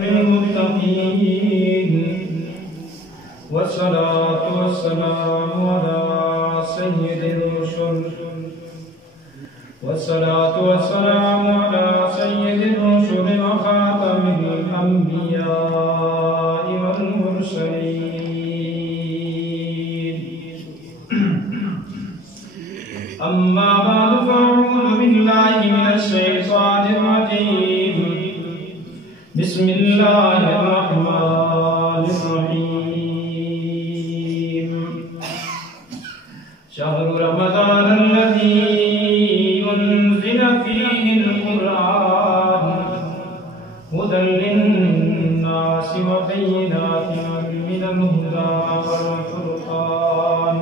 للمتقين والصلاة والسلام على سيد الرسل والصلاة والسلام على سيد الرسل وخاتم الأنبياء والمرسلين أما بعد فأعوذ بالله من الشيطان الرجيم بسم الله الرحمن الرحيم شهر رمضان الذي أنزل فيه القرآن هدى للناس وبينات من الهدى والفرقان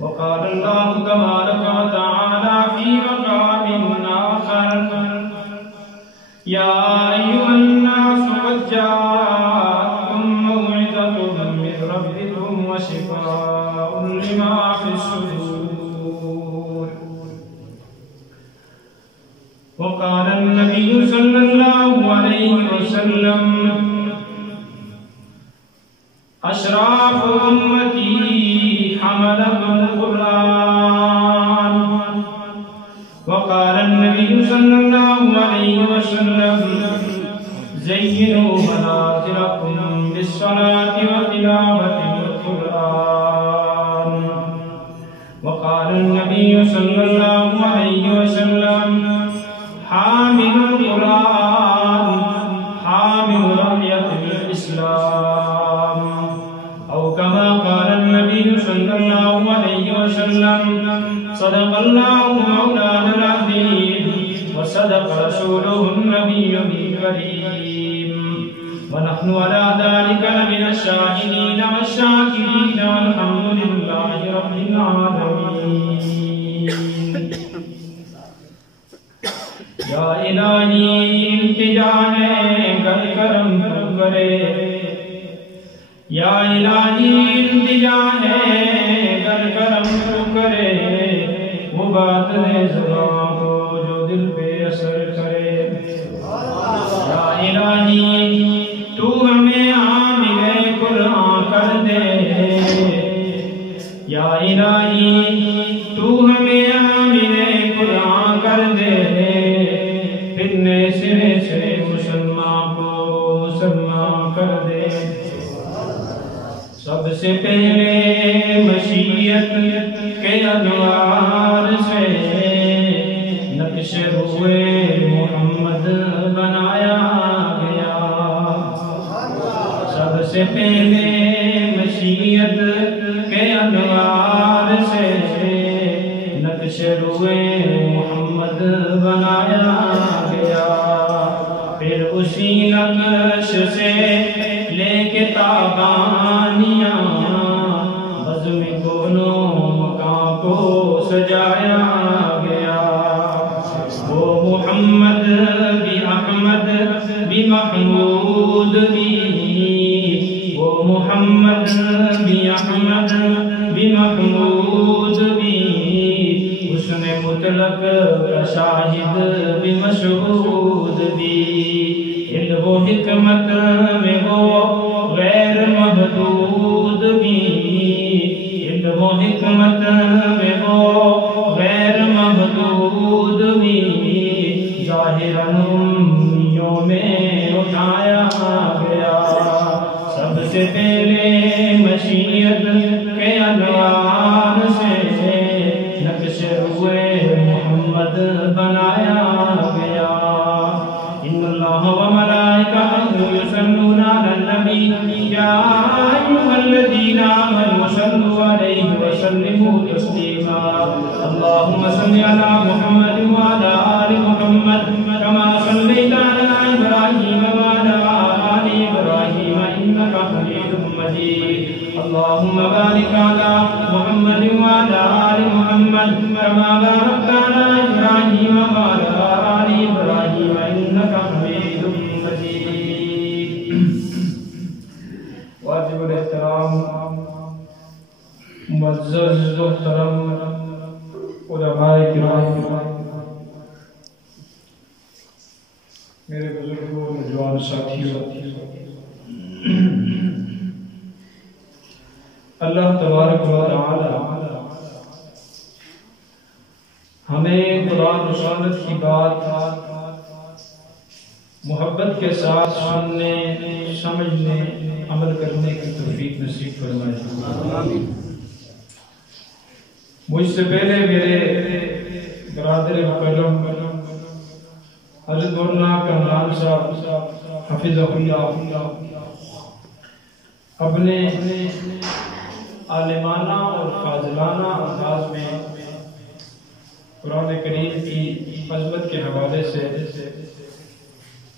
وقال الله تبارك وتعالى في مقام آخر يا أيها الناس قد جاءتكم موعظة من ربكم وشفاء لما في الصدور وقال النبي صلى الله عليه وسلم أشراف أمتي حملة القرآن وقال النبي صلى الله عليه وسلم زينوا منازلكم بالصلاة وتلاوة القرآن وقال النبي صلى الله عليه وسلم حامل القرآن حامل راية الإسلام أو كما قال النبي صلى الله عليه وسلم صدق الله مولانا العظيم وصدق رسوله النبي الكريم ونحن على ذلك لمن الشاهدين والشاكرين والحمد لله رب العالمين یا الہی التجا ہے کر کرم کرے یا الہی التجا ہے کر کرم کرے وہ بات ہے زبان کو جو دل پہ اثر کرے یا الہی تو ہمیں عامل قرآن کر دے یا الہی تو ہمیں عامل قرآن کر دے پھرنے سرے سے مسلمان کو مسلمان کر دے سب سے پہلے مشیت کے انوار سے نقش روئے محمد بنایا گیا سب سے پہلے مشیت کے انوار سے نقش روئے محمد بنایا گیا پھر اسی نقش سے لے کے تابانیاں بزم کونوں مکان کو سجایا گیا وہ محمد بھی احمد بھی محمود بھی وہ محمد بھی احمد بھی محمود بھی اس نے مطلق شاہد بھی مشہود بھی علم و حکمت میں وہ غیر محدود بھی علم و حکمت میں وہ غیر محدود بھی ظاہراً امیوں میں اٹھایا گیا سب سے پہلے مشیت کے انوار سے نقش روئے محمد بنایا گیا ان اللہ و ملائکتہ یصلون علی النبی یا ایھا الذین آمنوا صلوا علیہ وسلموا تسلیما اللہم صل علی محمد وعلی آل محمد کما صلیت علی ابراہیم وعلی آل ابراہیم انک حمید مجید اللہم بارک علی محمد وعلی آل محمد کما بارکت علی ابراہیم وعلی آل ابراہیم انک حمید مجید واجب الاحترام معزز محترم علماء کرام، میرے بزرگوں نوجوان ساتھیوں، اللہ تبارک و تعالی ہمیں قرآن و سنت کی بات محبت کے ساتھ سننے، سمجھنے، عمل کرنے کی توفیق نصیب فرمائے۔ مجھ سے پہلے میرے برادر مکرم حضرت مولانا کامران صاحب حفظہ اللہ اپنے عالمانہ اور فاضلانہ انداز میں قرآن کریم کی عظمت کے حوالے سے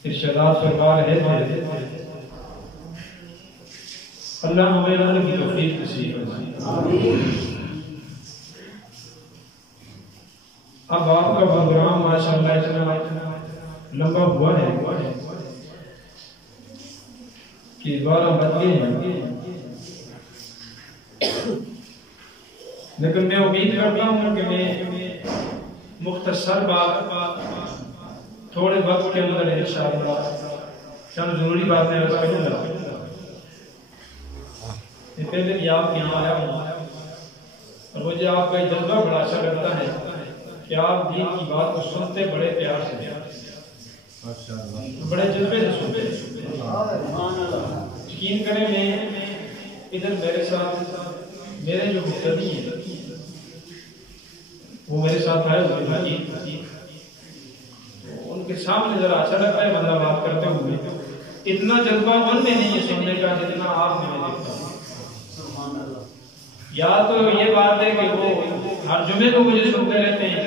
ارشادات فرما رہے تھے۔ اللہ ہمیں عمل کی توفیق نصیب فرمائے۔ اب آپ کا پروگرام ماشاءاللہ اتنا لمبا ہوا ہے کہ 12 بج گئے ہیں، لیکن میں امید کرتا ہوں کہ میں مختصر بات تھوڑے وقت کے اندر انشاءاللہ چند ضروری باتیں عرض کروں گا۔ پہلے بھی آپ یہاں آیا ہوں اور مجھے آپ کا یہ جذبہ بڑا اچھا لگتا ہے کہ آپ دین کی بات کو سنتے بڑے پیار سے، بڑے جذبے سے سنتے۔ یقین کریں میں ادھر میرے ساتھ میرے جو مقتدی ہیں وہ میرے ساتھ آئے ہوئے ہیں، ان کے سامنے ذرا اچھا لگتا ہے بندہ بات کرتے ہوئے، اتنا جذبہ ان میں نہیں ہے سننے کا جتنا آپ میں دیکھتا ہوں۔ یا تو یہ بات ہے کہ وہ ہر جمعے کو مجھے سنتے رہتے ہیں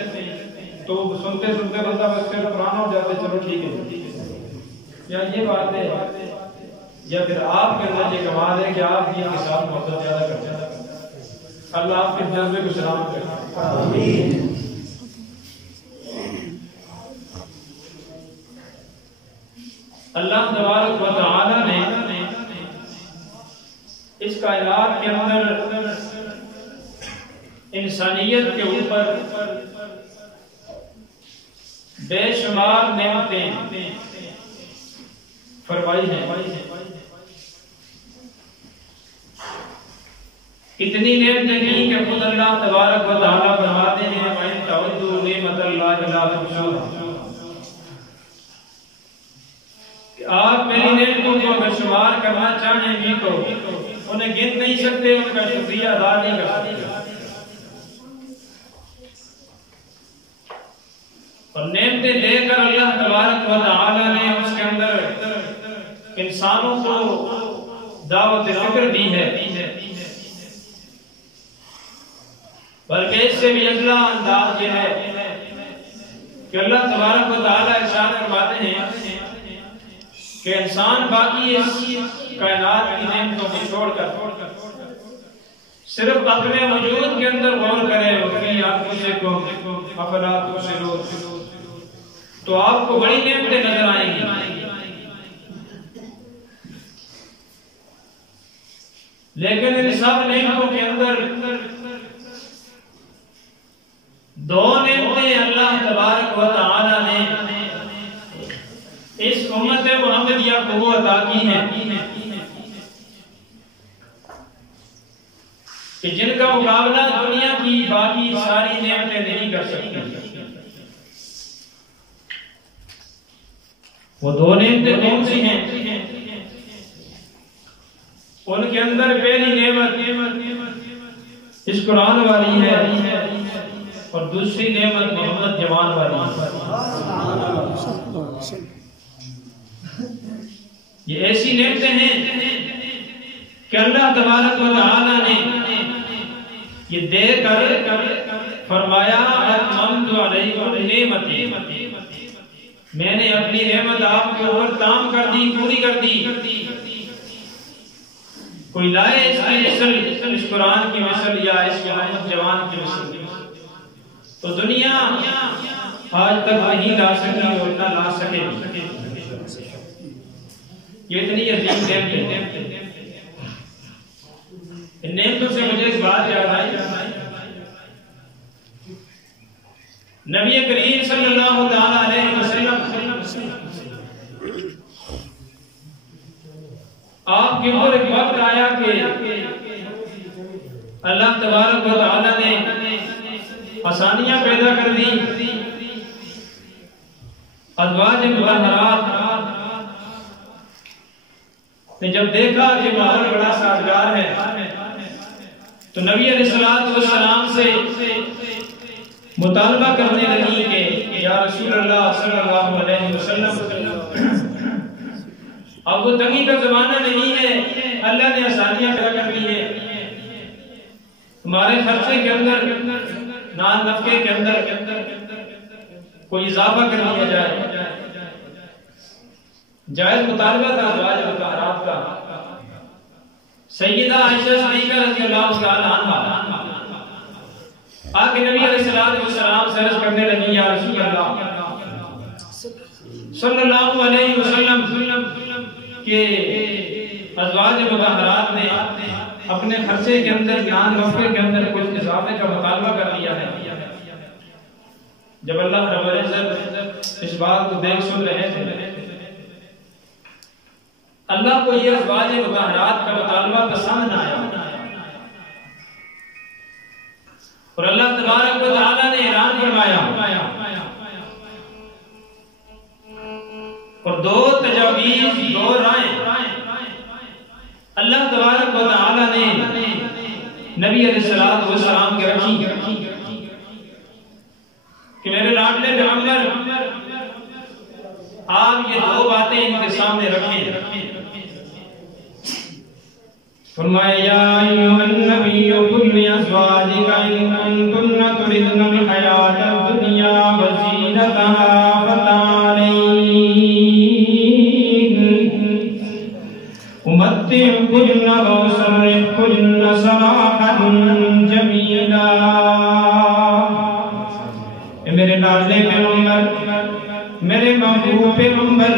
تو سنتے سنتے بندہ بس پھر پرانا ہو جاتے، چلو ٹھیک ہے، یا یہ بات ہے یا پھر آپ کے اندر یہ کمال ہے کہ آپ یہ کے ساتھ محبت زیادہ کرتے ہیں۔ اللہ آپ کے جذبے کو سلامت کرے۔ اللہ تبارک و تعالی نے اس کائنات کے اندر انسانیت کے اوپر بے شمار نعمتیں فرمائی ہیں۔ اتنی نعمتیں کی کہ خود اللہ تبارک و تعالی فرماتے ہیں وَإِن تَعُدُّوا نِعْمَتَ اللَّهِ لَا تُحْصُوهَا، کہ آپ میری نعمتوں کو اگر شمار کرنا چاہیں گی تو انہیں گن نہیں سکتے، ان کا شکریہ ادا نہیں کر سکتے۔ اور نعمتیں لے کر اللہ تبارک و تعالی نے اس کے اندر انسانوں کو دعوت فکر دی ہے، بلکہ اس سے بھی اگلا انداز یہ ہے کہ اللہ تبارک و تعالی ارشاد فرماتے ہیں کہ انسان باقی اس کائنات کی نعمتوں کو چھوڑ کر صرف اپنے وجود کے اندر غور کرے وفی انفسکم افلا تبصرون، تو آپ کو بڑی نعمتیں نظر آئیں گی۔ لیکن ان سب نعمتوں کے اندر دو نعمتیں اللہ تبارک و تعالی نے اس امت محمدیہ کو وہ عطا کی ہیں کہ جن کا مقابلہ دنیا کی باقی ساری نعمتیں نہیں کر سکتی۔ وہ دو نعمتیں کون سی ہیں؟ ان کے اندر پہلی نعمت اس قرآن والی ہے اور دوسری نعمت محمد جوان والی ہے۔ یہ ایسی نعمتیں ہیں کہ اللہ تبارک و تعالی نے یہ دے کر فرمایا اتممت علیکم نعمتی، میں نے اپنی نعمت آپ کے اوپر تام کر دی، پوری کر دی۔ کوئی لائے اس کی مثل، اس قرآن کی مثل یا اس محمد جوان کی مثل، تو دنیا آج تک نہیں لا سکی اور نہ لا سکے۔ یہ اتنی عظیم نعمت ہے۔ ان نعمتوں سے مجھے ایک بات یاد آئی، نبی کریم صلی اللہ علیہ وسلم آپ کے اوپر ایک وقت آیا کہ اللہ تبارک و تعالیٰ نے آسانیاں پیدا کر دی، ازواج مطہرات نے جب دیکھا کہ ماحول بڑا سازگار ہے تو نبی علیہ السلام سے مطالبہ کرنے لگی کہ یا رسول اللہ صلی اللہ علیہ وسلم اب وہ تنگی کا زمانہ نہیں ہے، اللہ نے آسانیاں پیدا کر دی ہے، ہمارے خرچے کے اندر نان نفقے کے اندر کوئی اضافہ کر دیا جائے۔ جائز مطالبہ تھا ازواج مطہرات کا۔ سیدہ عائشہ صدیقہ رضی اللہ تعالی عنہا آگے نبی علیہ السلام سے عرض کرنے لگی یا رسول اللہ صلی اللہ علیہ وسلم کہ ازواج مطہرات نے اپنے خرچے کے اندر نان نفقے کے اندر کچھ اضافے کا مطالبہ کر دیا ہے۔ جب اللہ رب العزت اس بات کو دیکھ سن رہے تھے، اللہ کو یہ ازواج مطہرات کا مطالبہ پسند نہ آیا اور اللہ تبارک و تعالیٰ نے اعلان فرمایا اور دو تجاویز، دو رائے اللہ تبارک و تعالیٰ نے نبی علیہ السلام کے رکھی کہ میرے لاڈلے پیغمبر آپ یہ دو باتیں ان کے سامنے رکھیں۔ فرمایا یا ایھا النبی قل لازواجک ان کنتن تردن الحیاۃ الدنیا وزینتها فتعالین امتعکن واسرحکن سراحا جمیلا۔ میرے لاڈلے پیغمبر، میرے محبوب پیغمبر،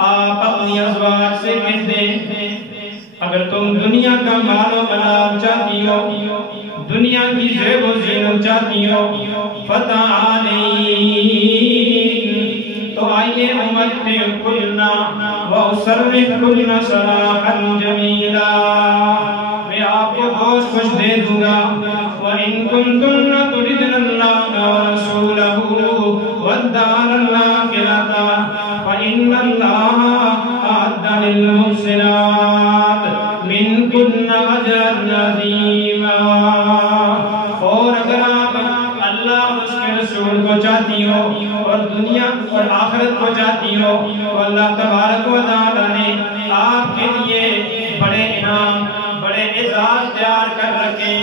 آپ اپنی ازواج سے کہہ دیں اگر تم دنیا کا مال و منال چاہتی ہو، دنیا کی زیب و زینت چاہتی ہو، فتعالین تو آئیے امتعکن واسرحکن سراحا جمیلا، میں آپ کو بہت خوش دے دوں گا۔ وَإِن كُنتُنَّ تُرِدْنَ اللَّهَ وَرَسُولَهُ وَالدَّارَ الْآخِرَةَ فَإِنَّ اللَّهَ أَعَدَّ لِلْمُحْسِنَاتِ مِنكُنَّ أَجْرًا عَظِيمًا۔ اور اگر آپ اللہ اور اس کے رسول کو چاہتی ہو اور دنیا اور آخرت کو چاہتی ہو تو اللہ تبارک و تعالیٰ نے آپ کے لیے بڑے انعام، بڑے اعزاز تیار کر رکھے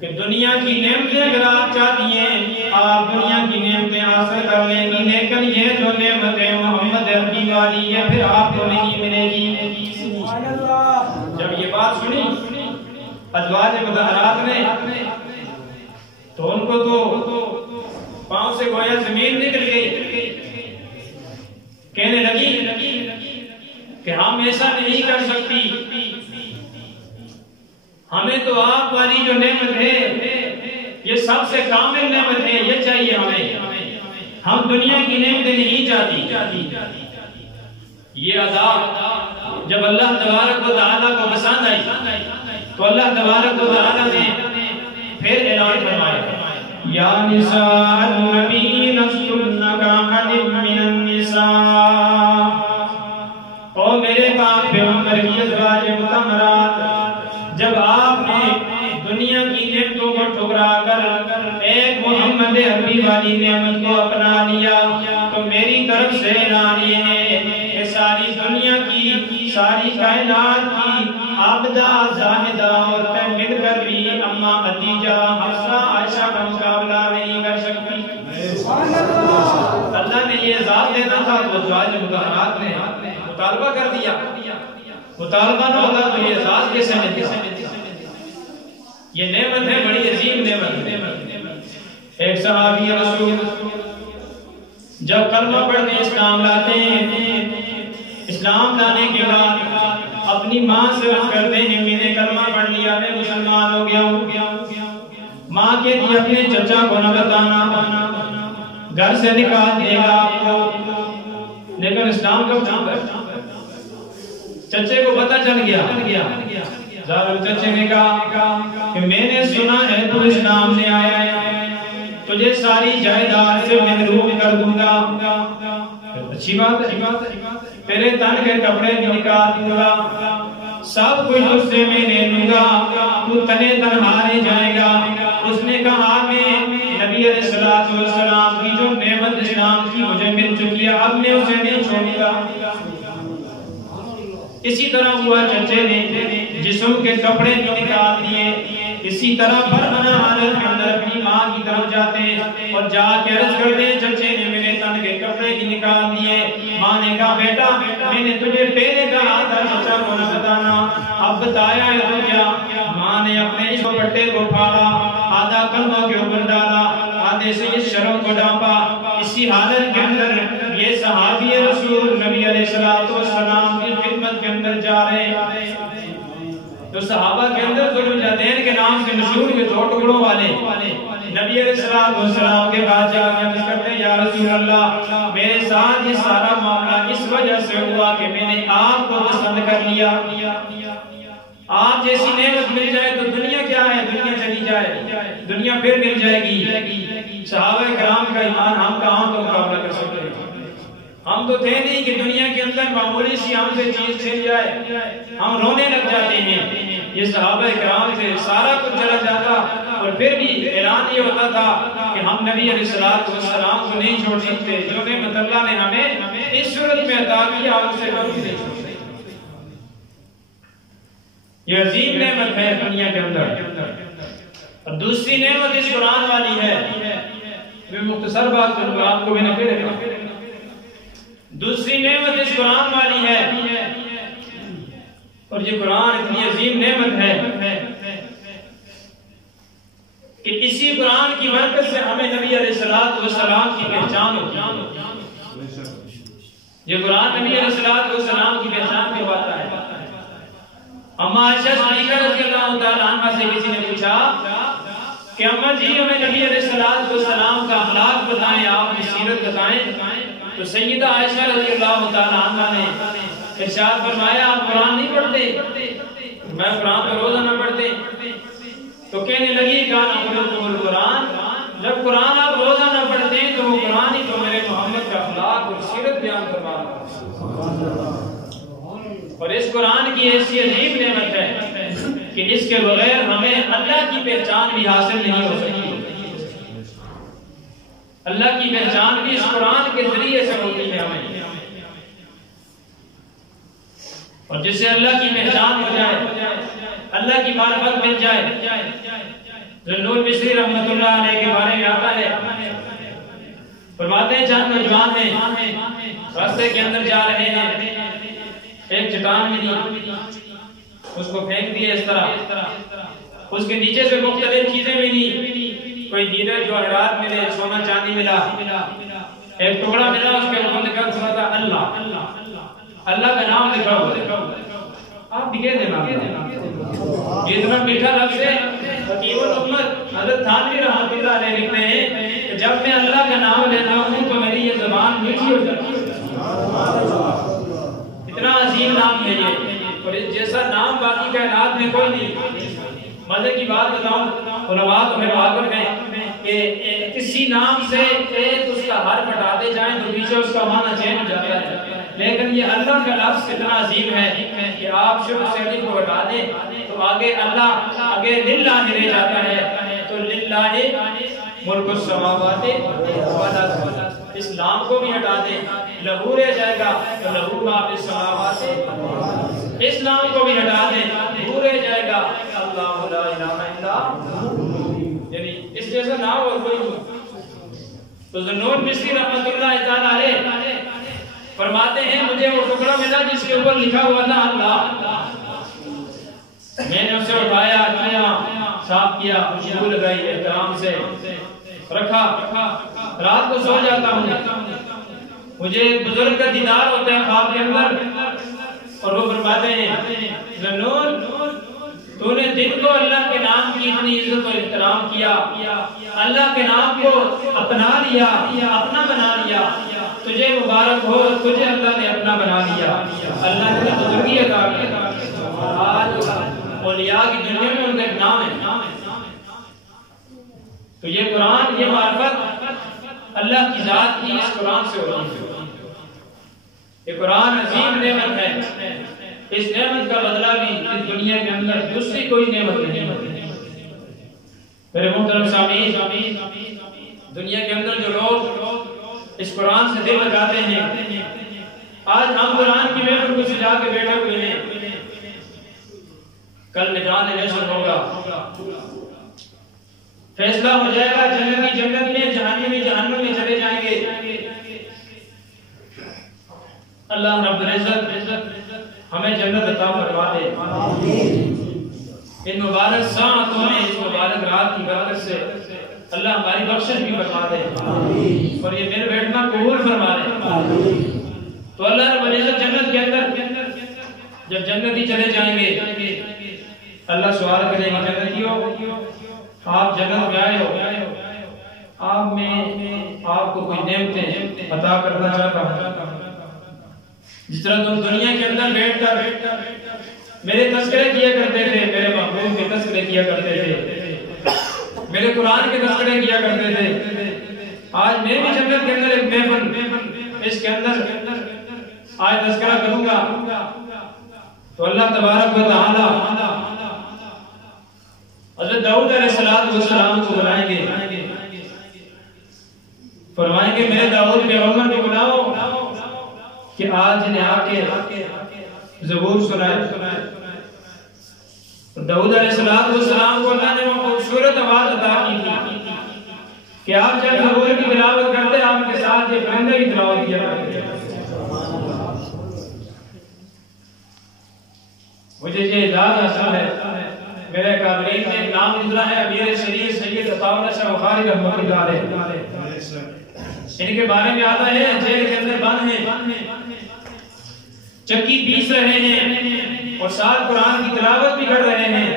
کہ دنیا کی نعمتیں اگر آپ چاہتی ہیں آپ دنیا کی نعمتیں حاصل کر لیں گی، لیکن یہ جو نعمتیں محمد عربی والی ہے پھر آپ کو نہیں ملے گی۔ جب یہ بات سنی ازواج مطہرات نے تو ان کو تو پاؤں سے گویا زمین نکل گئی، کہنے لگی کہ ہم ایسا نہیں کر سکتی، ہمیں تو آپ والی جو نعمت ہے یہ سب سے کامل نعمت ہے، یہ چاہیے ہمیں، ہم دنیا کی نعمتیں نہیں چاہتی۔ یہ ادا جب اللہ تبارک و تعالیٰ کو پسند آئی تو اللہ تبارک و تعالیٰ نے پھر اعلان فرمایا یا نساء النبی لستن کاحد من النساء، او میرے پاک پیغمبر کی ازواج مطہرات، جب آپ نے دنیا کی نعمتوں کو ٹھکرا کر ایک محمد عربی والی نعمت کو اپنا لیا تو میری طرف سے اعلان یہ ہے کہ ساری دنیا کی، ساری کائنات کی عابدہ زاہدہ عورتیں مل کر بھی اماں خدیجہ، حفصہ، عائشہ کا مقابلہ نہیں کر سکتی۔ اللہ نے یہ ذات دینا تھا تو ازواج مطہرات نے مطالبہ کر دیا، مطالبہ نہ ہوتا تو یہ ذات کیسے ملتی؟ یہ نعمت ہے، بڑی عظیم نعمت۔ ایک صحابی رسول جب کلمہ پڑھ کے اسلام لاتے ہیں، اسلام لانے کے بعد اپنی ماں سے عرض کرتے ہیں میں نے کلمہ پڑھ لیا، میں مسلمان ہو گیا ہوں۔ ماں کہتی اپنے چچا کو نہ بتانا، گھر سے نکال دے گا آپ کو، لیکن اسلام کب جان گئے؟ چچے کو پتہ چل گیا، ظالم چچے نے کہا کہ میں نے سنا ہے تو اسلام میں آیا ہے، تجھے ساری جائیداد سے محروم کر دوں گا۔ اچھی بات ہے، تیرے تن کے کپڑے بھی نکال دوں گا، سب کچھ تجھ سے میں لے لوں گا، تو تنے تنہا نہیں جائے گا۔ اس نے کہا میں نبی علیہ السلام کی جو نعمت اسلام کی مجھے مل چکی ہے اب میں اسے نہیں چھوڑوں گا۔ اسی طرح ہوا چچے نے جسم کے کپڑے بھی نکال دیے، اسی طرح برہنہ حالت کے اندر اپنی ماں کی طرف جاتے ہیں اور جا کے عرض کرتے ہیں چچے نے میرے تن کے کپڑے بھی نکال دیے۔ ماں نے کہا بیٹا میں نے تجھے پہلے کہا تھا چچا کو نہ بتانا، اب بتایا ہے تو کیا؟ ماں نے اپنے اس پٹے کو پھاڑا، آدھا کندھوں کے اوپر ڈالا، آدھے سے اس شرم کو ڈانپا۔ اسی حالت کے اندر یہ صحابی رسول نبی علیہ السلام کی خدمت کے اندر جا رہے ہیں۔ تو صحابہ کے اندر ذوالجادین کے نام سے مشہور کے دو ٹکڑوں والے نبی علیہ السلام کے بعد جا کے عرض کرتے ہیں یا رسول اللہ میرے ساتھ یہ سارا معاملہ اس وجہ سے ہوا کہ میں نے آپ کو پسند کر لیا۔ آپ جیسی نعمت مل جائے تو دنیا کیا ہے، دنیا چلی جائے، دنیا پھر مل جائے گی۔ صحابہ کرام کا ایمان ہم کہاں تو مقابلہ کر سکتے ہیں؟ ہم تو تھے نہیں کہ دنیا کے اندر معمولی سی ہم سے چیز چھن جائے ہم رونے لگ جاتے ہیں۔ یہ صحابہ کرام سے سارا کچھ چلا جاتا اور پھر بھی اعلان یہ ہوتا تھا کہ ہم نبی علیہ السلام کو نہیں چھوڑ سکتے، جو نعمت اللہ نے ہمیں اس صورت میں عطا کی آپ اسے کبھی نہیں چھوڑ سکتے۔ یہ عظیم نعمت ہے دنیا کے اندر۔ اور دوسری نعمت اس قرآن والی ہے، میں مختصر بات کروں آپ کو میں نے پھر دوسری نعمت اس قرآن والی ہے، اور یہ قرآن اتنی عظیم نعمت ہے کہ اسی قرآن کی برکت سے ہمیں نبی علیہ السلام کی پہچان ہوتی۔ یہ قرآن نبی علیہ السلام کی پہچان کیوں آتا ہے؟ اما عائشہ صدیقہ رضی اللہ تعالیٰ عنہ سے کسی نے پوچھا کہ اما جی ہمیں نبی علیہ السلام کا اخلاق بتائیں، آپ کی سیرت بتائیں۔ تو سیدہ عائشہ رضی اللہ تعالیٰ عنہ نے ارشاد فرمایا آپ قرآن نہیں پڑھتے؟ میں قرآن تو روزہ نہ پڑھتے۔ تو کہنے لگی کانا خلقکم القرآن، جب قرآن آپ روزہ نہ پڑھتے ہیں تو وہ قرآن ہی تو میرے محمد کا اخلاق اور سیرت بیان کروا رہا ہے۔ اور اس قرآن کی ایسی عظیم نعمت ہے کہ اس کے بغیر ہمیں اللہ کی پہچان بھی حاصل نہیں ہو سکتی۔ اللہ کی پہچان بھی اس قرآن کے ذریعے سے ہوتی ہے ہمیں، اور جس سے اللہ کی پہچان ہو جائے، اللہ کی معرفت مل جائے۔ ذوالنور مصری رحمۃ اللہ علیہ کے بارے میں آتا ہے، فرماتے ہیں چند نوجوان ہیں راستے کے اندر جا رہے ہیں، ایک چٹان ملی، اس کو پھینک دیا اس طرح، اس کے نیچے سے مختلف چیزیں ملی، کوئی ہیرے جواہرات ملے، سونا چاندی ملا، ایک ٹکڑا ملا اس کے اوپر لکھا ہوا تھا اللہ کا نام لکھا ہوا۔ آپ بھی کہہ دینا یہ اتنا میٹھا لفظ ہے۔ حکیم الامت حضرت تھانوی رحمۃ اللہ علیہ لکھتے ہیں کہ جب میں اللہ کا نام لیتا ہوں تو میری یہ زبان میٹھی ہو جاتی ہے۔ اتنا عظیم نام ہے یہ، اور اس جیسا نام باقی کائنات میں کوئی نہیں۔ مزے کی بات بتاؤں، علماء تو پھر واقف ہیں کہ کسی نام سے ایک اس کا حرف ہٹاتے جائیں تو پیچھے اس کا معنی چینج ہو جاتا ہے، لیکن یہ اللہ کا لفظ اتنا عظیم ہے کہ آپ شروع سے الف کو ہٹا دیں تو آگے اللہ، آگے للہ رہ جاتا ہے، تو للہ ملک السماوات والارض، اس نام کو بھی ہٹا دیں، لہو رہ جائے گا تو لہو ما فی السماوات، اس نام کو بھی ہٹا دیں لہو رہ جائے گا اللہ لا الہ الا یعنی اس جیسا نام اور کوئی نہیں۔ تو ذوالنور مصری رحمۃ اللہ تعالیٰ علیہ فرماتے ہیں مجھے وہ ٹکڑا ملا جس کے اوپر لکھا ہوا تھا اللہ، میں نے اسے اٹھایا، کیا صاف کیا، خوشبو لگائی، احترام سے رکھا، رات کو سو جاتا ہوں، مجھے ایک بزرگ کا دیدار ہوتا ہے خواب کے اندر، اور وہ فرماتے ہیں ذوالنور تو نے دن کو اللہ کے نام کی اتنی عزت اور احترام کیا، اللہ کے نام کو اپنا لیا، اپنا بنا لیا، تجھے مبارک ہو، تجھے اللہ نے اپنا بنا لیا، اللہ نے بزرگی عطا کی۔ آج اولیاء کی دنیا میں ان کا ایک نام ہے۔ تو یہ قرآن، یہ معرفت اللہ کی ذات کی اس قرآن سے ہوتی ہے۔ یہ قرآن عظیم نعمت ہے، اس نعمت کا بدلہ بھی اس دنیا کے اندر دوسری کوئی نعمت نہیں ہے۔ میرے محترم سامعین، دنیا کے اندر جو لوگ اس قرآن سے دل لگاتے ہیں، آج ہم قرآن کی محفل کو سجا کے بیٹھے ہوئے ہیں، کل نجات نشر ہوگا، فیصلہ ہو جائے گا، جنتی جنت میں، جہنمی جہنم میں چلے جائیں گے۔ اللہ رب العزت ہمیں جنت عطا فرما دے۔ ان مبارک ساعتوں میں، اس مبارک رات کی برکت سے اللہ ہماری بخشش بھی فرما دے اور یہ میرے بیٹھنا قبول فرما دے۔ تو اللہ رب العزت جنت کے اندر جب جنتی چلے جائیں گے، اللہ سوال کرے گا، جنتیوں آپ جنت میں آئے ہو، آپ میں آپ کو کوئی نعمتیں عطا کرنا چاہتا ہوں، جس طرح تم دنیا کے اندر بیٹھ کر میرے تذکرے کیا کرتے تھے، میرے محبوب کے تذکرے کیا کرتے تھے، میرے قرآن کے تذکرے کیا کرتے تھے، آج میں بھی جنت کے اندر ایک محفل، اس کے اندر آج تذکرہ کروں گا۔ تو اللہ تبارک و تعالی حضرت داؤد علیہ السلام کو بلائیں گے، فرمائیں گے میرے داؤد پیغمبر کو بلاؤ کہ آج انہیں آ کے زبور سنائے۔ داؤد علیہ السلام کو اللہ نے وہ خوبصورت آواز عطا کی تھی کہ آپ جب زبور کی تلاوت کرتے آپ کے ساتھ یہ پرندے کی تلاوت کیا کرتے۔ مجھے یہ اعزاز حاصل ہے، میرے قابلین میں ایک نام گزرا ہے امیر شریف سید عطا اللہ شاہ بخاری رحمۃ اللہ علیہ، ان کے بارے میں آتا ہے جیل کے اندر بند ہیں، چکی پیس رہے ہیں اور ساتھ قرآن کی تلاوت بھی کر رہے ہیں۔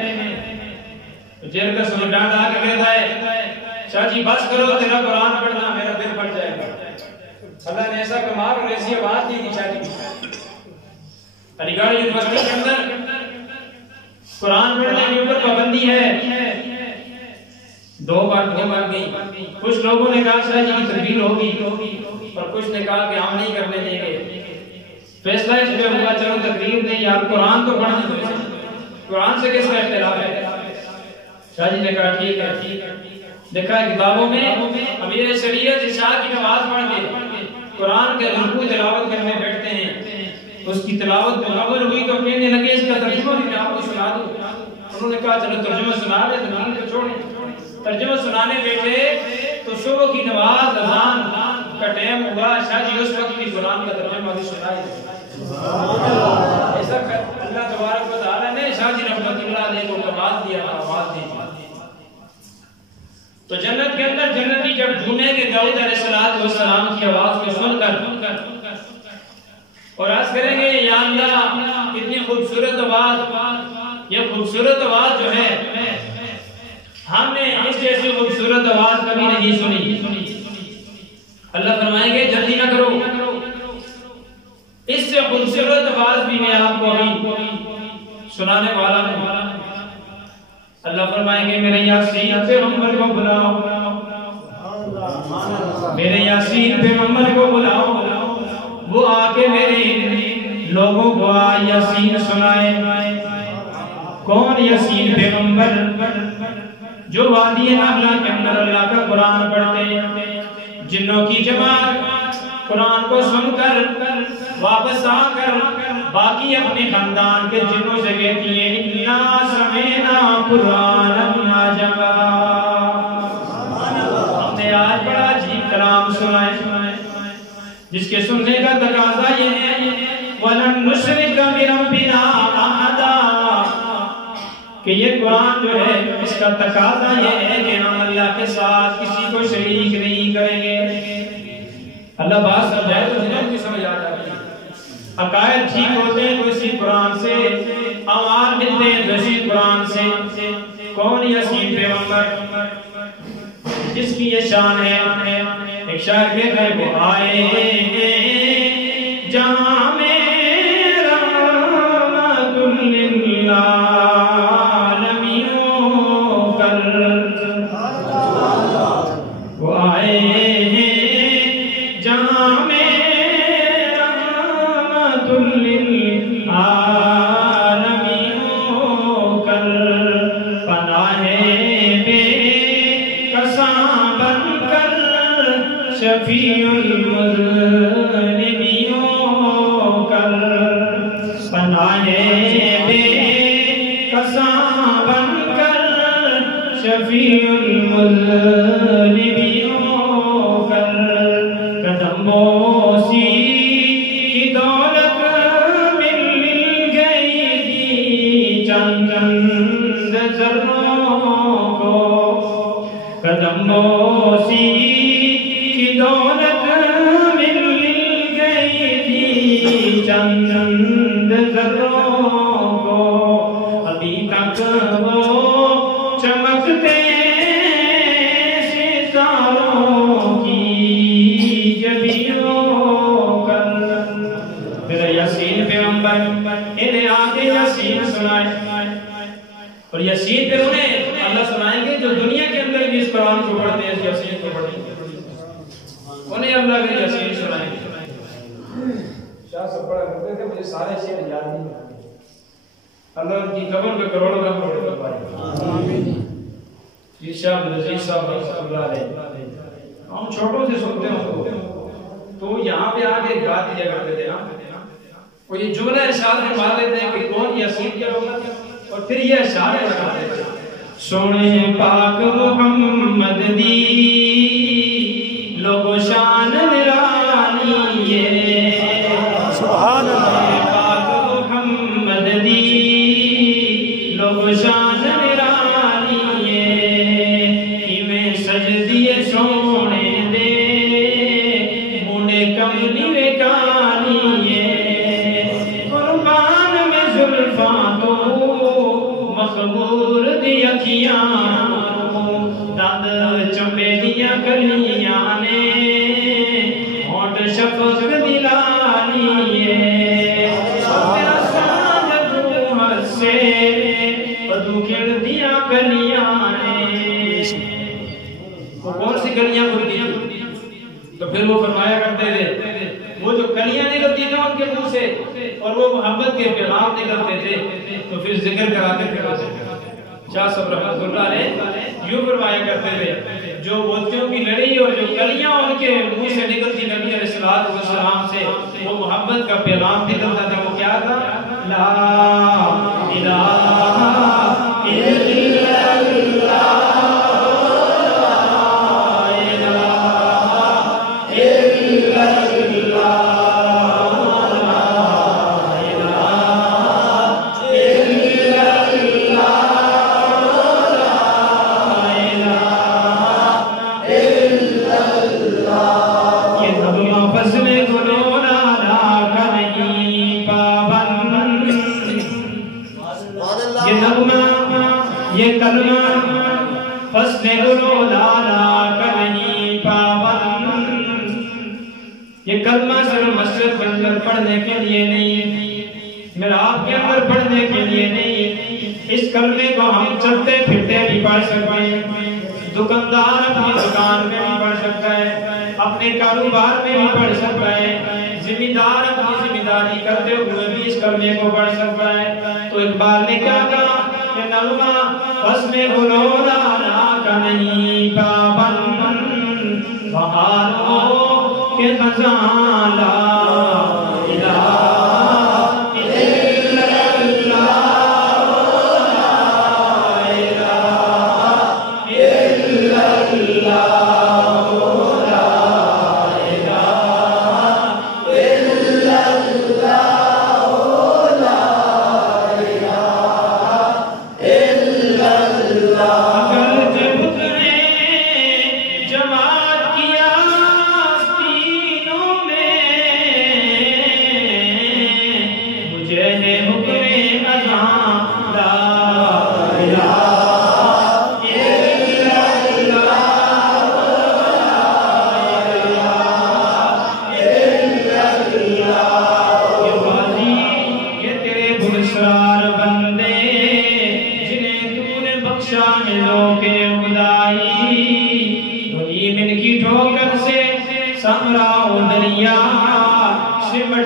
جیل کا سلطان آ کے کہتا ہے شاہ جی بس کرو، تیرا قرآن پڑھنا میرا دل پڑ جائے گا۔ اللہ نے ایسا کمال اور ایسی آواز دی تھی شاہ جی، علی گڑھ یونیورسٹی کے اندر قرآن پڑھنے کے اوپر پابندی ہے، دو بار گئی، کچھ لوگوں نے کہا شاہ جی کی تربیت ہوگی اور کچھ نے کہا کہ ہم نہیں کرنے دیں گے۔ فیصلہ اس پہ ہوا چلو تقریر نہیں یار، قرآن تو پڑھنا دو، قرآن سے کس کا اختلاف ہے؟ شاہ جی نے کہا ٹھیک ہے۔ دیکھا ہے کتابوں میں امیر شریعت عشاء کی نماز پڑھ کے قرآن کے رکوع تلاوت کرنے بیٹھتے ہیں، اس کی تلاوت مکمل ہوئی تو کہنے لگے اس کا ترجمہ بھی میں آپ کو سنا دوں۔ انہوں نے کہا چلو ترجمہ سنا دے، تقریر کو چھوڑیں۔ ترجمہ سنانے بیٹھے تو صبح کی نماز اذان کا ٹائم ہوا، شاہ جی اس وقت بھی قرآن کا ترجمہ بھی سنائے۔ ایسا اللہ تبارک و تعالی نے شاہ جی رحمۃ اللہ علیہ کو کمال دیا، آواز دی۔ تو جنت کے اندر جنتی جب ڈھونڈیں گے داؤد علیہ السلام کی آواز کو سن کر اور عرض کریں گے یا اللہ کتنی خوبصورت آواز، یہ خوبصورت آواز جو ہے ہم نے اس جیسی خوبصورت آواز کبھی نہیں سنی۔ اللہ فرمائیں گے جلدی نہ کرو، اس سے خوبصورت آواز بھی میں آپ کو ابھی سنانے والا ہوں۔ اللہ فرمائیں گے میرے یاسین پیغمبر کو بلاؤ، میرے یاسین پیغمبر کو بلاؤ، وہ آ کے میرے لوگوں کو یاسین سنائے۔ کون یاسین پیغمبر؟ جو وادی نخلا کے اندر اللہ کا قرآن پڑھتے، جنوں کی جماعت قرآن کو سن کر واپس آ کر باقی اپنے خاندان کے جنوں سے کہتی ہیں اِنَّا سَمِعْنَا قُرْآنًا عَجَبًا، ہم نے آج بڑا عجیب کلام سنا ہے جس کے سننے کا تقاضا یہ ہے وَلَن نُشْرِكَ بِرَبِّنَا أَحَدًا، کہ یہ قرآن جو ہے اس کا تقاضا یہ ہے کہ ہم اللہ کے ساتھ کسی کو شریک نہیں کریں گے۔ اللہ بات سمجھائے تو جنہوں کی سمجھ آ جاتی ہے، عقائد ٹھیک ہوتے ہیں تو اسی قرآن سے، اعمال ملتے ہیں تو اسی قرآن سے۔ کون یاسین پیغمبر جس کی یہ شان ہے، ایک شاعر کہتا ہے وہ آئے جہاں میں رحمت للعالمین کر، وہ آئے جہاں میں رحمت للعالمین کر، پناہ بے کساں بن کر شفیع المذنبین کر، پناہ بے کساں بن کر شفیع المذنبین کر، قدم بوسی کی دولت مل گئی تھی چند چند ذروں کو، قدم بوسی کی دولت مل گئی تھی چند چند ذروں کو، ابھی تک وہ چمکتے ستاروں کی جبینوں کر۔ پھر یاسین پیغمبر انہیں آگے یاسین سنائے، اور یاسین پھر انہیں اللہ سنائیں گے جو دنیا کے اندر بھی اس قرآن کو پڑھتے ہیں، اس یاسین کو پڑھتے ہیں، انہیں اللہ کے یاسین سنائیں گے۔ شاہ سب پڑھا کرتے تھے، مجھے سارے شعر یاد نہیں ہیں، اللہ ان کی قبر میں کروڑوں رحمت فرمائے۔ آمین۔ شاہ نذیر صاحب رحمۃ اللہ علیہ، ہم چھوٹوں سے سنتے ہیں تو یہاں پہ آگے بات دیا کرتے تھے نا، وہ یہ جملہ ارشاد فرما دیتے ہیں کہ کون یاسین کیا ہوگا، اور پھر یہ ارشاد فرماتے ہیں سونے پاک محمد دی لوگو شان نرانی ہے، سبحان اللہ، پاک محمد دی لوگو شان نرانی ہے، میں سجدی سونے دے مونے کملی وکانی ہے، قربان میں زلفاں تو مخمور دی اکھیاں، دند چمبے دیا کلیاں نے ہونٹ شفق دلانی ہے، تیرا ساجد ہر سے بدو کھڑ دیا کلیاں نے، وہ کون سی کلیاں کھڑتی ہیں؟ تو پھر وہ فرمایا کرتے تھے وہ جو کلیاں نکلتی تھیں ان کے منہ سے اور وہ محبت کے پیغام نکلتے تھے تو پھر ذکر کراتے تھے۔ شاہ صاحب رحمۃ اللہ علیہ یوں فرمایا کرتے تھے جو موتیوں کی لڑی اور جو کلیاں ان کے منہ سے نکلتی نبی علیہ السلام سے وہ محبت کا پیغام نکلتا تھا، وہ کیا تھا؟ لا الہ الا اللہ یہ کلمہ صرف مسجد کے اندر پڑھنے کے لیے نہیں، محراب کے اندر پڑھنے کے لیے نہیں، اس کلمے کو ہم چلتے پھرتے بھی پڑھ سکتے ہیں، دکاندار اپنی دکان میں بھی پڑھ سکتا ہے، اپنے کاروبار میں بھی پڑھ سکتا ہے، ذمہ دار اپنی ذمہ داری کرتے ہوئے بھی اس کلمے کو پڑھ سکتا ہے۔ تو اقبال نے کیا کہا کہ نغمہ بس میں بھولو لالا کا نہیں پابند بہاروں کے خزاں لا الہ الا اللہ لا الہ الا اللہ لا الہ الا اللہ لا الہ الا اللہ۔ اگر جب تمہیں جماعت کیا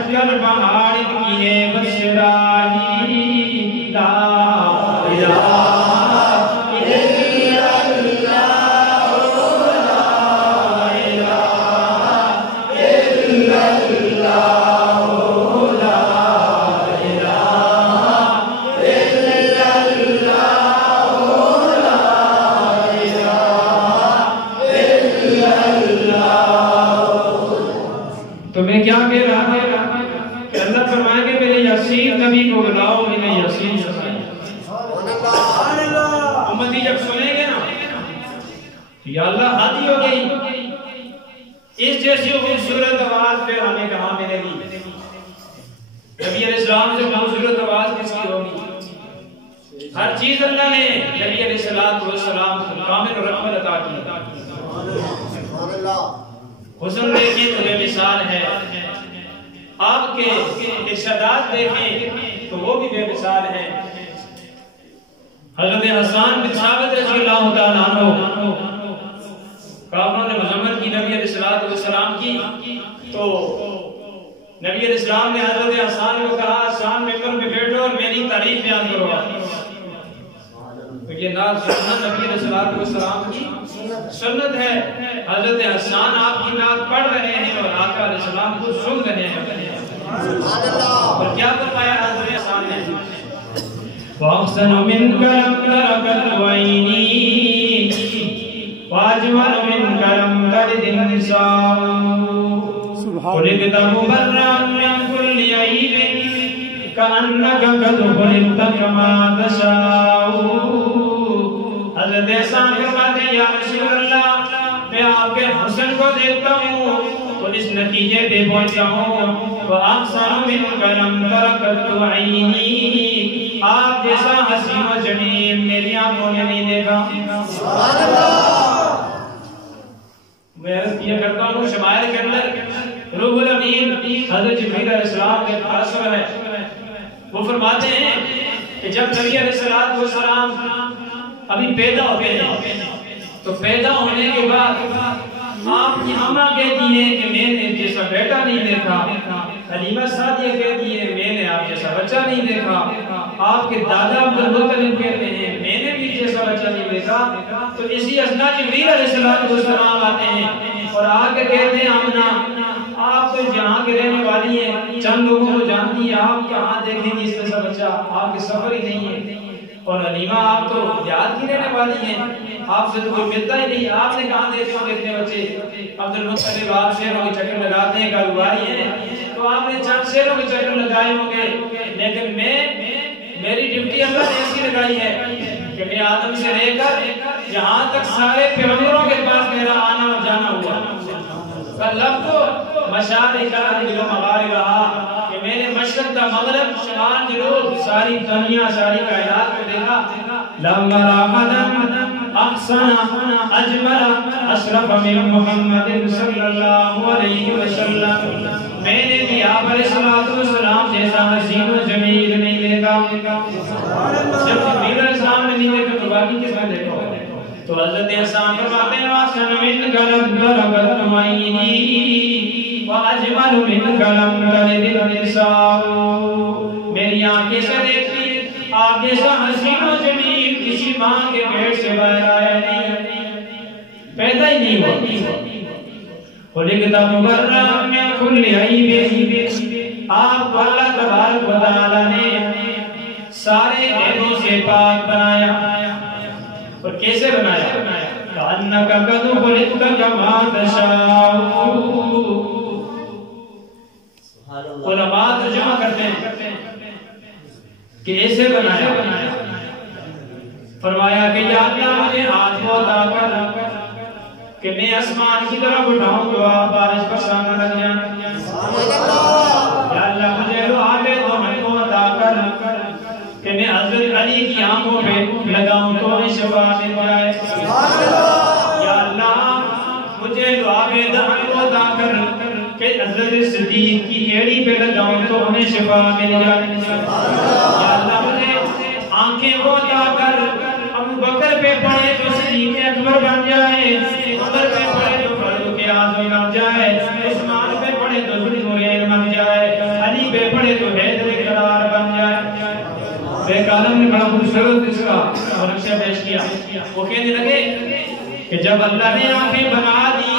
لشکر پہاڑ کیے بسراہی لا الہ تو میں کیا کہہ رہا ہے کہ اللہ فرمائے کہ میرے یاسین نبی کو بلاؤ انہیں یاسین سنائیں امتی جب سنیں گے نا یا اللہ حادی ہو گئی اس جیسی خوبصورت آواز پھر ہمیں کہاں ملے گی نبی علیہ السلام سے خوبصورت آواز کس کی ہوگی ہر چیز اللہ نے نبی علیہ السلام کامل رحمت عطا کی حسن دیکھیں تو بے مثال ہے آپ کے ارشادات دیکھیں تو وہ بھی بے مثال ہے حضرت حسان بن ثابت رضی اللہ تعالیٰ عنہ کافروں نے مذمت کی نبی علیہ السلام کی تو نبی علیہ السلام نے حضرت حسان کو کہا حسان ممبر پہ بیٹھو اور میری تعریف بیان کرو تو یہ نعت سنت نبی علیہ السلام کی سنت ہے حضرت حسان آپ کی نعت پڑھ رہے ہیں اور آقا علیہ السلام کو سن رہے ہیں اور کیا فرمایا حضرت حسان نے وَأَحْسَنُ مِنْكَ لَمْ تَرَكَتْ عَيْنِي وَأَجْمَلُ مِنْكَ لَمْ تَلِدِ النِّسَاءُ خُلِقْتَ مُبَرَّأً مِنْ كُلِّ عَيْبٍ كَأَنَّكَ قَدْ خُلِقْتَ كَمَا تَشَاءُ حضرت حسان فرماتے ہیں یا رسول اللہ میں آپ کے حسن کو دیکھتا ہوں تو اس نتیجے پہ پہنچا ہوں وَأَحْسَنُ مِنْكَ لَمْ تَرَكَتْ عَيْنِي آپ جیسا حسین و جمیل میری آنکھوں نے نہیں دیکھا سبحان اللہ میں عرض کیا کرتا ہوں شمائل کے اندر روح الامین حضرت جبریل علیہ السلام کے اثر ہے وہ فرماتے ہیں کہ جب نبی علیہ السلام ابھی پیدا ہوتے ہیں تو پیدا ہونے کے بعد آپ کی اماں کہتی ہیں کہ میں نے جیسا بیٹا نہیں دیکھا حلیمہ سعدیہ کہتی ہے میں نے آپ جیسا بچہ نہیں دیکھا آپ کے دادا عبدالمطلب کہتے ہیں میں نے بھی جیسا بچہ نہیں دیکھا تو اسی اسنا جبریل علیہ السلام آتے ہیں اور آ کے کہتے ہیں آمنہ آپ تو جہاں کے رہنے والی ہیں چند لوگوں کو جانتی ہیں آپ کہاں دیکھیں گی اس جیسا بچہ آپ کے سفر ہی نہیں ہے اور حلیمہ آپ تو دیہات کی رہنے والی ہیں آپ سے تو کوئی ملتا ہی نہیں آپ نے کہاں دیکھے ہوں اتنے بچے عبدالمطلب آپ شہروں کے چکر لگاتے ہیں کاروباری ہیں تو آپ نے چند شہروں کے چکر لگائے ہوں گے لیکن میری ڈیوٹی اللہ نے ایسی لگائی ہے کہ میں آدم سے لے کر یہاں تک سارے پیغمبروں کے پاس میرا آنا اور جانا ہوا لب تو مشارق و مغارب رہا کہ میں نے مشرق کا مغرب شمال جنوب ساری دنیا ساری کائنات کو دیکھا لما رامدن احسن اجمل اشرف من محمد صلی اللہ علیہ وسلم میں نے بھی آپ علیہ السلام جیسا حسین و جمیل نہیں دیکھا جب جبریل علیہ السلام نے نہیں دیکھا تو باقی کس نے دیکھا تو حضرت حسان فرماتے ہیں وَأَحْسَنُ مِنْكَ لَمْ تَرَكَتْ عَيْنِي وَأَجْمَلُ مِنْكَ لَمْ تَلِدِ النِّسَاءُ میری آنکھیں سے دیکھتی آپ جیسا حسین و جمیل کسی ماں کے پیٹ سے باہر آیا نہیں پیدا ہی نہیں ہوا خُلِقْتَ مُبَرَّأً مِنْ كُلِّ عَيْبٍ آپ کو اللہ تبارک و تعالی نے سارے عیبوں سے پاک بنایا اور کیسے بنایا کَأَنَّكَ قَدْ خُلِقْتَ كَمَا تَشَاءُ علماء ترجمہ کرتے ہیں کہ ایسے بنایا فرمایا کہ یا اللہ مجھے ہاتھ کو عطا کر کہ میں آسمان کی طرف اٹھاؤں تو آپ بارش برسانا لگ جائیں یا اللہ مجھے لعابے تو ہم کو عطا کر کہ میں حضرت علی کی آنکھوں پہ لگاؤں تو انہیں شفا مل جائے یا اللہ مجھے لعابے دہن کو عطا کر کہ حضرت صدیق کی ایڑی پہ لگاؤں تو انہیں شفا مل جائے یا اللہ مجھے آنکھیں کو عطا کر ابو بکر پہ پڑے تو صدیق اکبر بن جائے عمر پہ پڑے تو فاروق اعظم بن جائے عثمان پہ پڑے تو ذوالنورین بن جائے پہ پڑے تو حیدر قرار بن جائے. ایک عالم نے بڑا خوبصورت اس کا نقشہ پیش کیا. وہ کہنے لگے کہ جب اللہ نے آنکھیں بنا دی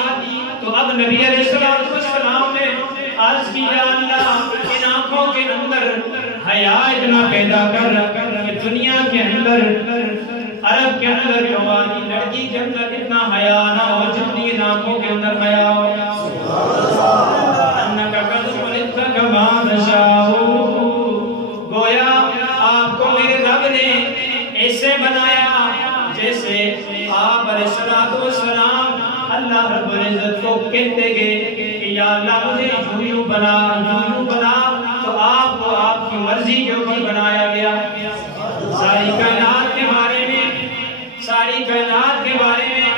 تو اب نبی علیہ السلام نے عرض کیا اللہ ان آنکھوں کے اندر حیا اتنا پیدا کر کہ دنیا کے اندر عرب کے اندر جوانی لڑکی کے اندر اتنا حیا نہ ہو جتنی ان آنکھوں کے اندر حیا ہو. انکا قد خلقت کما تشاء. گویا آپ کو میرے رب نے ایسے بنایا جیسے آپ علیہ السلام اللہ رب العزت کو کہتے گئے کہ یا اللہ مجھے یوں بنا تو آپ کو آپ کی مرضی کے اوپر بنایا گیا. ساری کائنات کے بارے میں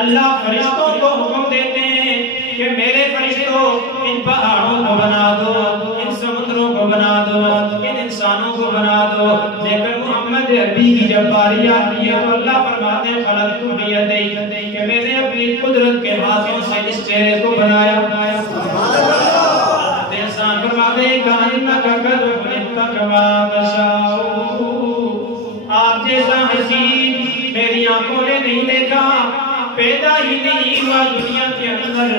اللہ فرشتوں کو حکم دیتے ہیں کہ میرے فرشتوں ان پہاڑوں کو بنا دو, ان سمندروں کو بنا دو, ان انسانوں کو بنا دو. لیکن محمد عربی کی جب باری آتی ہے تو اللہ فرماتے ہیں خلقت بیدی کہ میں نے اپنی قدرت کے ہاتھوں سے اس چہرے کو بنایا. انسان فرماتے ہیں کہ انکا قد خلقت کما تشاء. آپ جیسا حسین میری آنکھوں نے نہیں دیکھا, پیدا ہی نہیں ہوا دنیا کے اندر.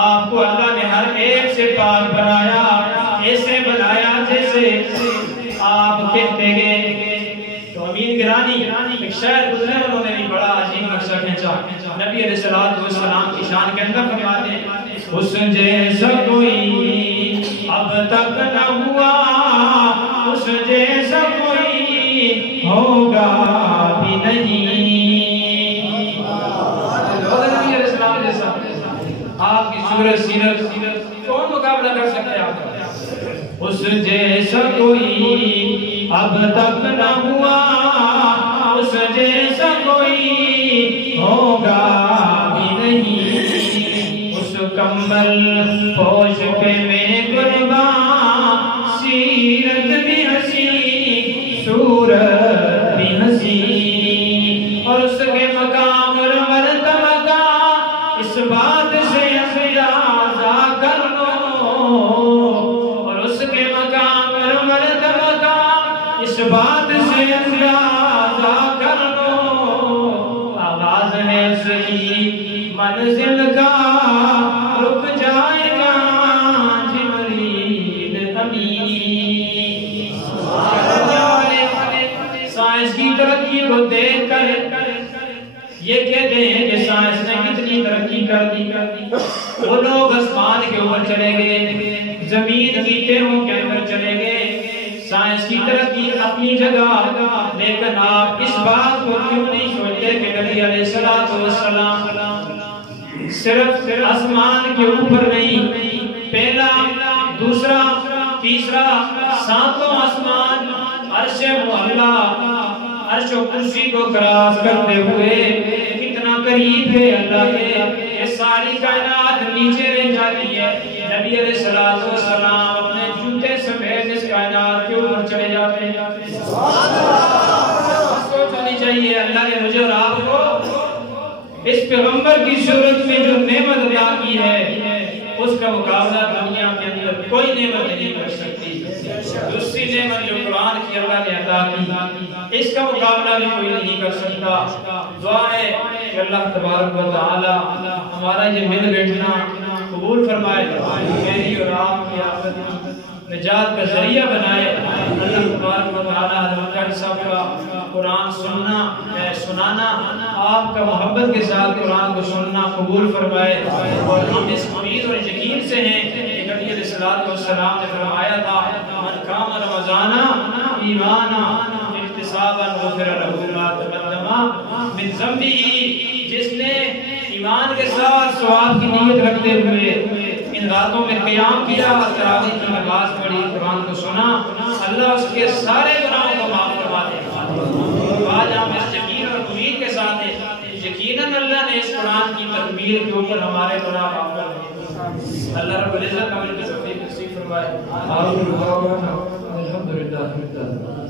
آپ کو اللہ نے ہر ایک سے پاک بنایا, ایسے بنایا جیسے آپ کہتے گئے. تو امین گرانی ایک شاعر گزرے انہوں نے بھی بڑا عجیب نقشہ کھینچا. نبی علیہ السلام کی شان کے اندر فرماتے ہیں اس جیسا کوئی اب تک نہ ہوا, اس جیسا کوئی ہوگا بھی نہیں. آپ کی صورت سیرت کون مقابلہ کر سکتے ہیں آپ کا؟ اس جیسا کوئی اب تک نہ ہوا, اس جیسا کوئی ہوگا بھی نہیں. اس کمبل پوش پہ میں قربان, سیرت بھی حسین صورت بھی حسین. اور اس کے مقام اور مرتبہ کا اس بات سے اندازہ کر لو, اور اس کے مقام اور مرتبہ کا اس بات سے اندازہ کر لو. آواز ہے صحیح منزل کا رک جائے گا جبریل امین. سائنس کی ترقی کو دیکھ کر یہ کہتے ہیں کہ سائنس نے کتنی ترقی کر دی. وہ لوگ آسمان کے اوپر چلے گئے, زمین کی تہوں کے اندر چلے گئے. سائنس کی ترقی اپنی جگہ, لیکن آپ اس بات کو کیوں نہیں سوچتے کہ نبی علیہ السلام صرف آسمان کے اوپر نہیں, پہلا دوسرا تیسرا ساتوں آسمان عرش معلا, عرش و کرسی کو کراس کرتے ہوئے کتنا قریب ہے اللہ کے. یہ ساری کائنات نیچے رہ جاتی ہے. نبی علیہ السلام اپنے جوتے سمیت اس کائنات کے اوپر چلے جاتے ہیں. سوچ ہونی چاہیے اللہ نے مجھے اور آپ کو اس پیغمبر کی صورت میں جو نعمت عطا کی ہے اس کا مقابلہ دنیا کے اندر کوئی نعمت نہیں کر سکتی. دوسری نعمت جو قرآن کی اللہ نے عطا کی اس کا مقابلہ بھی کوئی نہیں کر سکتا. دعا ہے کہ اللہ تبارک و تعالی ہمارا یہ مل بیٹھنا قبول فرمائے, میری اور آپ کی آخرت کی نجات کا ذریعہ بنائے. اللہ تبارک و تعالی حضرت صاحب کا قرآن سنانا آپ کا محبت کے ساتھ قرآن کو سننا قبول فرمائے. اور ہم اس امید اور یقین سے ہیں کہ نبی علیہ السلام نے فرمایا تھا من قام رمضان ایمانا احتسابا غفر له ما تقدم من ذنبه. جس نے ایمان کے ساتھ ثواب کی نیت رکھتے ہوئے ان راتوں میں قیام کیا, تراویح کی نماز پڑھی, قرآن کو سنا, اللہ اس کے سارے گناہوں کو معاف فرما دے. آج ہم اس یقین اور امید کے ساتھ ہیں یقیناً اللہ نے اس قرآن کی تکمیل کے اوپر ہمارے گناہ معاف کر دیے. اللہ رب العزت ہمیں توفیق نصیب فرمائے. الحمدللہ.